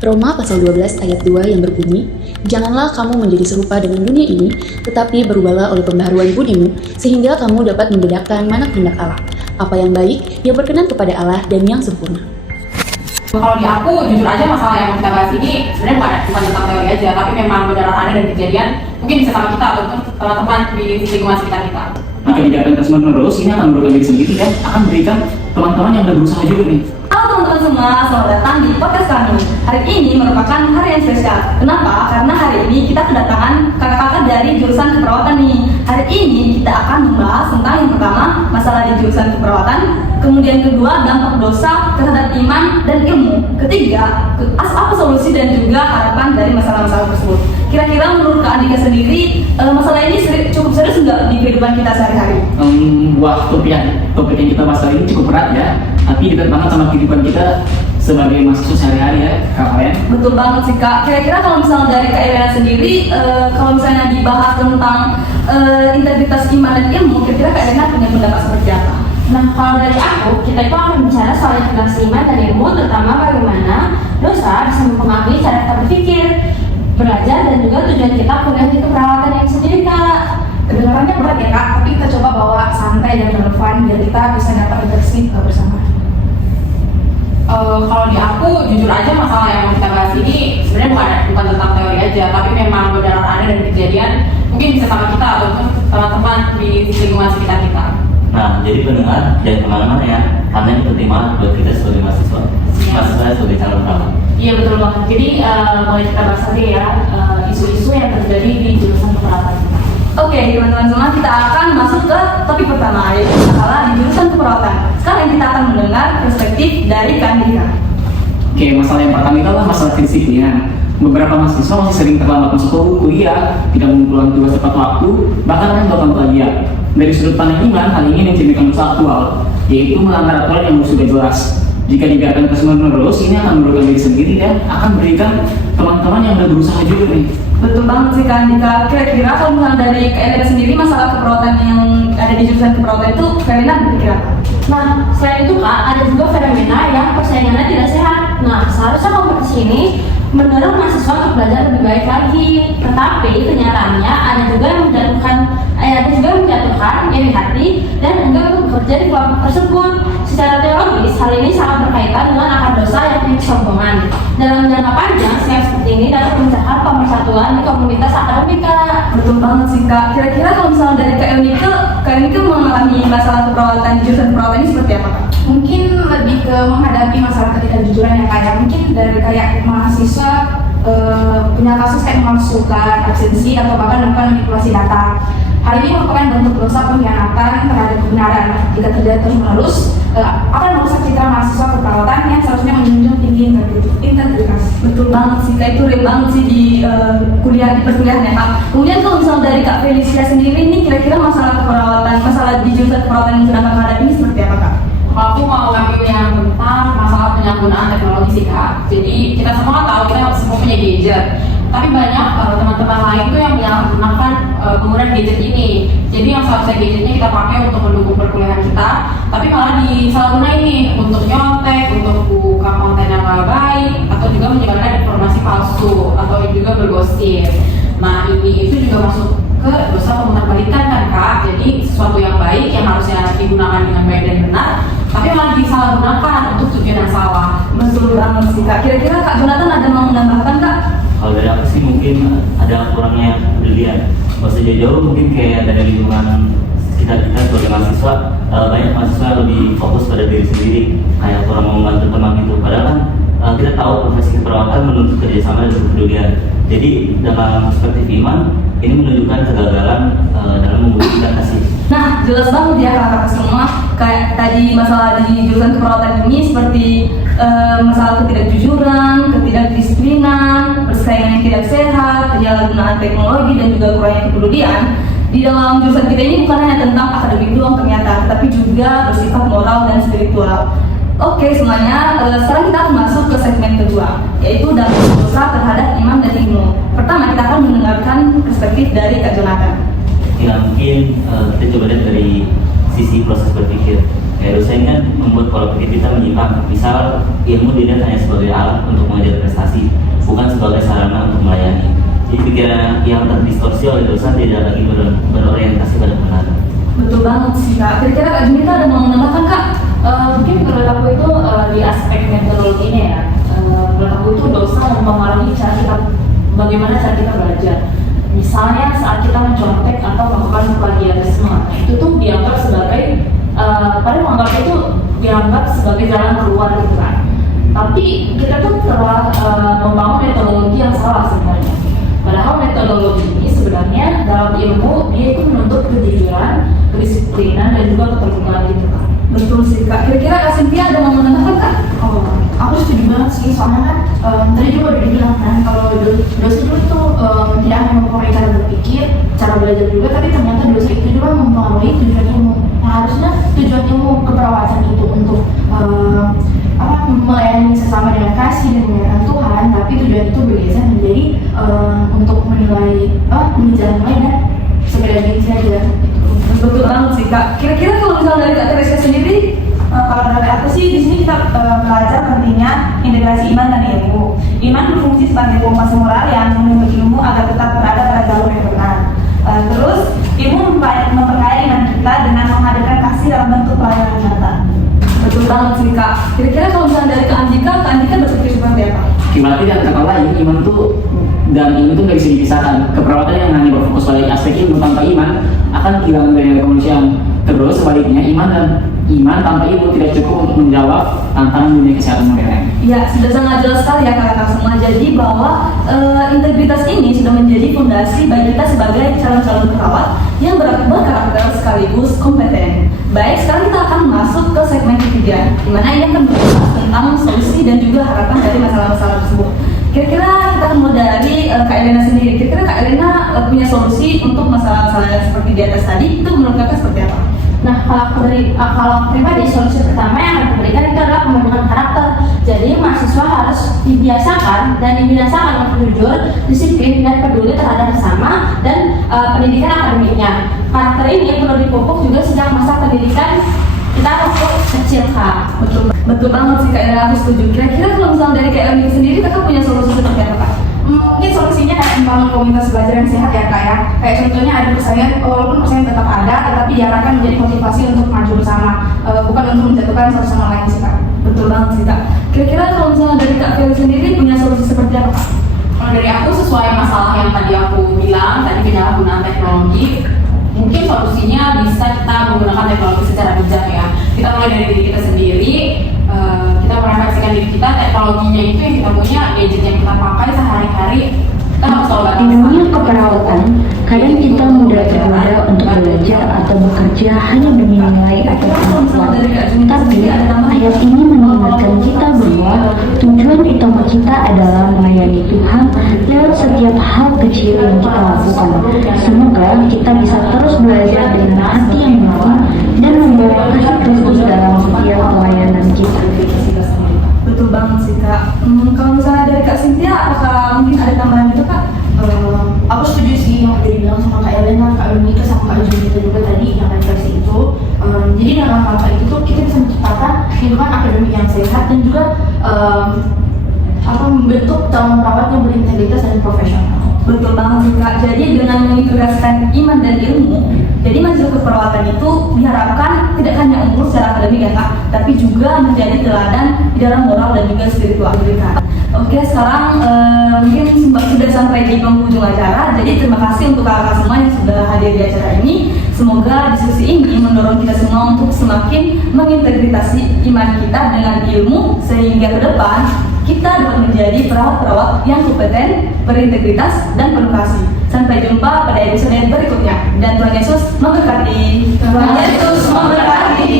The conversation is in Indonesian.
Roma pasal 12 ayat 2 yang berbunyi, "Janganlah kamu menjadi serupa dengan dunia ini, tetapi berubahlah oleh pembaharuan budimu, sehingga kamu dapat membedakan mana kehendak Allah, apa yang baik, yang berkenan kepada Allah, dan yang sempurna." Kalau di aku, jujur aja masalah yang kita bahas ini sebenarnya bukan tentang teori aja, tapi memang beneran ada dan kejadian mungkin bisa sama kita atau teman-teman di lingkungan sekitar kita. Nah, kebijakan terus menerus ini akan merugikan diri sendiri dan akan memberikan teman-teman yang udah berusaha juga nih. Halo teman-teman semua, selamat datang di podcast kami. Hari ini merupakan hari yang spesial. Kenapa? Karena hari ini kita kedatangan kakak-kakak dari jurusan keperawatan nih. Hari ini kita akan membahas tentang yang pertama, masalah di jurusan keperawatan. Kemudian kedua, dampak dosa terhadap iman dan ilmu. Ketiga, apa solusi dan juga harapan dari masalah-masalah tersebut. Kira-kira menurut Kak Andika sendiri, masalah ini cukup serius nggak di kehidupan kita sehari-hari? Wah, topik yang kita bahas hari ini cukup berat ya, tapi dekat banget sama kehidupan kita sebagai mahasiswa sehari-hari ya, Kak Kalian. Betul banget sih Kak. Kira-kira kalau misalnya dari Kak Elena sendiri, kalau misalnya dibahas tentang integritas iman dan ilmu, kira-kira Kak Elena punya pendapat seperti apa? Nah, kalau dari aku, kita itu akan bicara soal integritas iman dan ilmu, terutama bagaimana dosa bisa mempengaruhi cara kita berpikir, belajar, dan juga tujuan kita kuliah di keperawatan yang sendiri, Kak. Kedengarannya berat ya Kak, tapi kita coba bawa santai dan relevan biar kita bisa dapat interaksi bersama. Kalau di aku, jujur aja masalah yang kita bahas ini sebenarnya bukan tentang teori aja, tapi memang beneran ada dan kejadian mungkin bisa sama kita atau teman-teman di lingkungan sekitar kita. Nah, jadi pendengar jangan kemana-mana ya, karena ini penting banget buat kita sebagai mahasiswa sebagai calon perawat. Iya, betul banget. Jadi, mulai kita bahas aja ya, isu-isu yang terjadi di jurusan keperawatan. Oke, teman-teman semua, kita akan masuk ke topik pertama, yaitu masalah di jurusan keperawatan. Sekarang kita akan mendengar perspektif dari Kak Andika. Oke, masalah yang pertama itu adalah masalah prinsipnya. Beberapa mahasiswa masih sering terlambat masuk ke kuliah, tidak mengumpulkan tugas tepat waktu, bahkan hanya melakukan plagiat. Dari sudut pandang iman, hal ini mencerminkan masalah aktual, yaitu melanggar aturan yang sudah jelas. Jika dibiarkan terus-menerus, ini akan merugikan diri sendiri dan akan memberikan teman-teman yang sudah berusaha juga nih. Betul banget sih Kak Andika. Kira-kira kalau misalnya dari Kak Elena sendiri, masalah keperawatan yang ada di jurusan keperawatan itu, Kak Elena berpikir apa? Nah, selain itu Kak, ada juga fenomena yang persaingannya tidak sehat. Nah, seharusnya kompetisi ini mendorong mahasiswa untuk belajar lebih baik lagi. Tetapi kenyataannya ada juga yang menjatuhkan iri hati dan enggan untuk bekerja di kelompok tersebut. Secara teologis, hal ini sangat berkaitan dengan akar dosa yang kesombongan. Dalam jangka panjang, sikap seperti ini dapat memecahkan pemersatuan di komunitas akademik, Kak. Betul banget sih Kak. Kira-kira kalau misalnya dari Kak Elnika mengalami masalah keperawatan di jurusan keperawatan ini seperti apa Kak? Mungkin lebih ke menghadapi masalah ketidakjujuran yang kayak mungkin dari kayak mahasiswa punya kasus kayak memalsukan absensi atau bahkan melakukan manipulasi data. Hal ini merupakan bentuk dosa pengkhianatan terhadap kebenaran. Jika terjadi terus-menerus, akan merusak citra mahasiswa keperawatan yang seharusnya menjunjung tinggi integritas. Betul banget sih Kak, itu real banget sih di perkuliahan ya Kak. Kemudian kalau misalnya dari Kak Felicia sendiri nih, kira-kira masalah di jurusan keperawatan yang sedang menghadapi ini seperti apa Kak? Kalau aku mau ngambil yang tentang masalah penyalahgunaan teknologi sih Kak. Jadi kita semua kan tahu kita semua punya gadget, tapi banyak teman-teman lain tuh yang menyalahgunakan penggunaan gadget ini. Jadi yang seharusnya gadgetnya kita pakai untuk mendukung perkuliahan kita, tapi malah disalahgunain nih untuk nyontek, untuk buka konten yang nggak baik, atau juga menyebarkan informasi palsu, atau juga bergosip. Nah itu juga masuk ke dosa pemutarbalikan kan Kak. Jadi sesuatu yang baik yang harusnya digunakan dengan baik dan benar, tapi malah disalahgunakan untuk tujuan yang salah. Betul banget sih Kak. Kira-kira Kak Jonathan ada mau menambahkan Kak? Kalau dari aku sih mungkin ada kurangnya kepedulian. Maksudnya jauh-jauh mungkin kayak dari lingkungan sekitar kita sebagai mahasiswa, banyak mahasiswa lebih fokus pada diri sendiri, kayak kurang mau membantu teman itu. Padahal kan kita tahu profesi keperawatan menuntut kerjasama dan kepedulian. Jadi dalam perspektif iman, ini menunjukkan kegagalan dalam membuktikan kasih. Nah, jelas banget ya kakak semua. Kayak tadi masalah di jurusan keperawatan ini seperti masalah ketidakjujuran, ketidakdisiplinan, persaingan yang tidak sehat, penyalahgunaan teknologi dan juga kurangnya kepedulian. Di dalam jurusan kita ini bukan hanya tentang akademik doang ternyata, tapi juga bersifat moral dan spiritual. Oke semuanya, sekarang kita akan masuk ke segmen kedua, yaitu dampak dosa terhadap iman dan ilmu. Pertama, kita akan mendengarkan perspektif dari Kak Jonathan. Ya mungkin kita coba lihat dari sisi proses berpikir. Kayak dosa ini kan membuat pola pikir kita menyimpang. Misal ilmu dilihat hanya sebagai alat untuk mengejar prestasi, bukan sebagai sarana untuk melayani. Jadi pikiran yang terdistorsi oleh dosa tidak lagi berorientasi pada kebenaran. Betul banget sih Kak. Kira-kira Kak Junita ada mau menambahkan Kak? Mungkin menurut aku itu di aspek metodologinya ya. Menurut aku itu dosa mempengaruhi cara kita, bagaimana cara kita belajar. Misalnya saat kita mencontek atau melakukan plagiarisme, itu tuh dianggap sebagai padahal menganggap itu dianggap sebagai jalan keluar gitu kan. Tapi kita tuh telah membangun metodologi yang salah sebenarnya. Padahal metodologi ini sebenarnya dalam ilmu dia itu menuntut kejujuran, kedisiplinan dan juga keterbukaan gitu kan. Betul sih Kak. Kira-kira Kak Cynthia ada mau menambahkan Kak? Oh, aku setuju banget sih, soalnya kan tadi juga udah dibilang kan kalau dosa itu tidak hanya mempengaruhi cara berpikir, cara belajar juga, tapi ternyata dosa itu juga mempengaruhi tujuan ilmu. Nah, harusnya tujuan ilmu keperawatan itu untuk melayani sesama dengan kasih dan memuliakan Tuhan, tapi tujuan itu bergeser menjadi untuk menilai menjalankan lain dan sekedar diri saja. Betul banget sih Kak. Kira-kira kalau misalnya dari Kak Teresia sendiri, Kalau dari aku sih di sini kita belajar pentingnya integrasi iman dan ilmu. Iman berfungsi sebagai kompas moral yang menuntut ilmu agar tetap berada pada jalur yang benar. Terus ilmu memperkaya iman kita dengan menghadirkan kasih dalam bentuk pelayanan nyata. betul banget sih Kak. Kira-kira kalau misalnya dari Kak Andika berpikir seperti apa? Berarti dengan kata lain, iman itu dan ilmu itu nggak bisa dipisahkan. Keperawatan yang hanya berfokus pada aspek ilmu tanpa iman akan kehilangan dari kemanusiaan. Terus sebaliknya, iman tanpa ilmu tidak cukup untuk menjawab tantangan dunia kesehatan modern. Ya, sudah sangat jelas sekali ya kakak semua. Jadi bahwa integritas ini sudah menjadi fondasi bagi kita sebagai calon-calon perawat yang berkarakter sekaligus kompeten. Baik, sekarang kita akan masuk ke segmen ketiga, di mana ini akan membahas tentang solusi dan juga harapan dari masalah-masalah tersebut. Kira-kira kita akan mulai dari Kak Elena sendiri. Kira-kira Kak Elena punya solusi untuk masalah-masalah yang seperti di atas tadi, itu menurut kakak seperti apa? Nah, kalau pribadi, solusi pertama yang akan diberikan itu adalah pembentukan karakter. Jadi mahasiswa harus dibiasakan dan dibiasakan untuk jujur, disiplin, dan peduli terhadap sesama dan pendidikan akademiknya. Karakter ini perlu dipupuk juga sejak masa pendidikan kita waktu kecil, Kak. Betul banget sih Kak Elena, aku setuju. Kira-kira kalau misalnya dari Kak Elena sendiri, kakak punya solusi seperti apa Kak? Mungkin solusinya kayak membangun komunitas belajar yang sehat ya Kak ya. Kayak contohnya ada persaingan, walaupun persaingan tetap ada, tetapi diarahkan menjadi motivasi untuk maju bersama, bukan untuk menjatuhkan satu sama lain sih Kak. Betul banget sih Kak. Kira-kira kalau misalnya dari Kak Feli sendiri punya solusi seperti apa Kak? Kalau dari aku sesuai masalah yang tadi aku bilang, tadi penyalahgunaan teknologi, mungkin solusinya bisa kita menggunakan teknologi secara bijak ya. Kita mulai dari diri kita sendiri, kita merefleksikan diri kita, teknologinya itu yang kita punya, gadget yang kita pakai sehari-hari, kita harus tahu Di dunia keperawatan, kadang kita mudah tergoda untuk belajar atau bekerja hanya demi nilai atau kemampuan. Tapi ayat ini mengingatkan kita bahwa tujuan utama kita adalah melayani Tuhan lewat setiap hal kecil yang kita lakukan. Semoga kita bisa terus belajar dengan hati yang murni dan membawa kasih Kristus dalam setiap pelayanan kita. Betul banget sih Kak. Kalau misalnya dari Kak Cynthia, apakah mungkin ada tambahan itu Kak? Aku setuju sih yang udah dibilang sama Kak Elena, Kak Unika, sama Kak Junita juga tadi yang refleksi itu. Jadi dalam hal itu tuh kita bisa menciptakan lingkungan akademik yang sehat dan juga membentuk calon perawat yang berintegritas dan profesional. Betul banget sih Kak. Jadi dengan mengintegrasikan iman dan ilmu, jadi mahasiswa keperawatan itu diharapkan tidak hanya unggul secara akademik ya Kak, tapi juga menjadi teladan di dalam moral dan juga spiritual Kak. Oke, sekarang mungkin sudah sampai di penghujung acara. Jadi terima kasih untuk kakak semua yang sudah hadir di acara ini. Semoga diskusi ini mendorong kita semua untuk semakin mengintegritasi iman kita dengan ilmu, sehingga ke depan kita dapat menjadi perawat-perawat yang kompeten, berintegritas, dan penuh kasih. Sampai jumpa pada episode berikutnya. Dan Tuhan Yesus memberkati. Tuhan Yesus memberkati.